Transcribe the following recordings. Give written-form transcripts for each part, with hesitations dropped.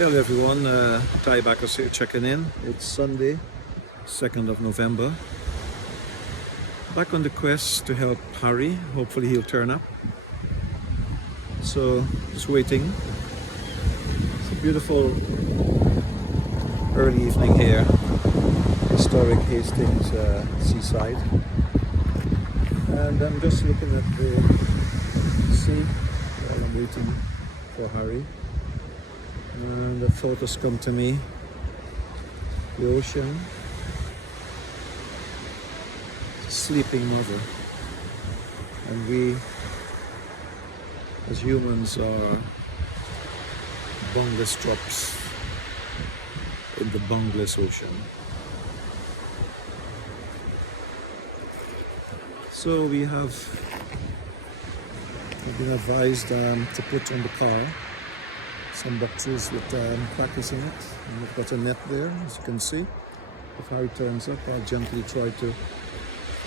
Hello everyone, Ty Backus here checking in. It's Sunday, 2nd of November. Back on the quest to help Harry. Hopefully he'll turn up. So, just waiting. It's a beautiful early evening here. Historic Hastings seaside. And I'm just looking at the sea while I'm waiting for Harry. And the thought has come to me, the ocean, sleeping mother, and we as humans are boneless drops in the boundless ocean. So we've been advised to put on the car some boxes with crackers in it, and we've got a net there, as you can see. If Harry turns up, I'll gently try to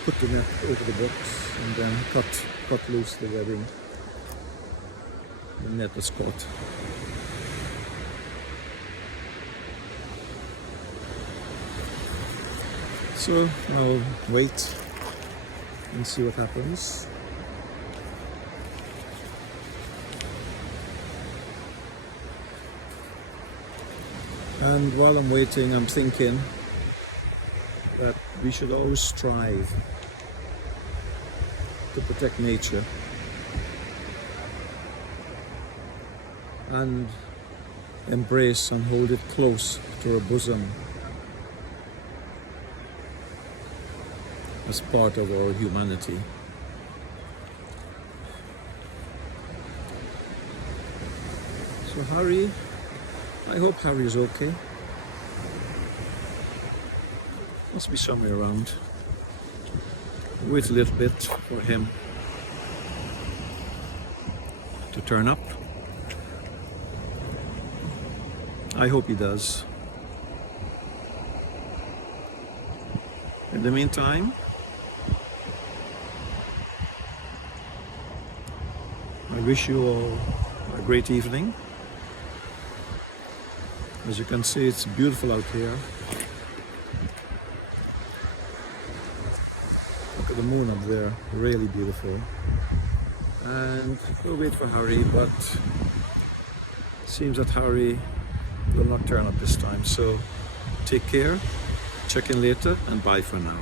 put the net over the box and then cut loose the webbing. The net is caught. So I'll wait and see what happens. And while I'm waiting, I'm thinking that we should always strive to protect nature and embrace and hold it close to our bosom as part of our humanity. So Harry, I hope Harry is okay. Must be somewhere around. Wait a little bit for him to turn up. I hope he does. In the meantime, I wish you all a great evening. As you can see, it's beautiful out here. Look at the moon up there, really beautiful. And we'll wait for Harry, but it seems that Harry will not turn up this time. So take care, check in later, and bye for now.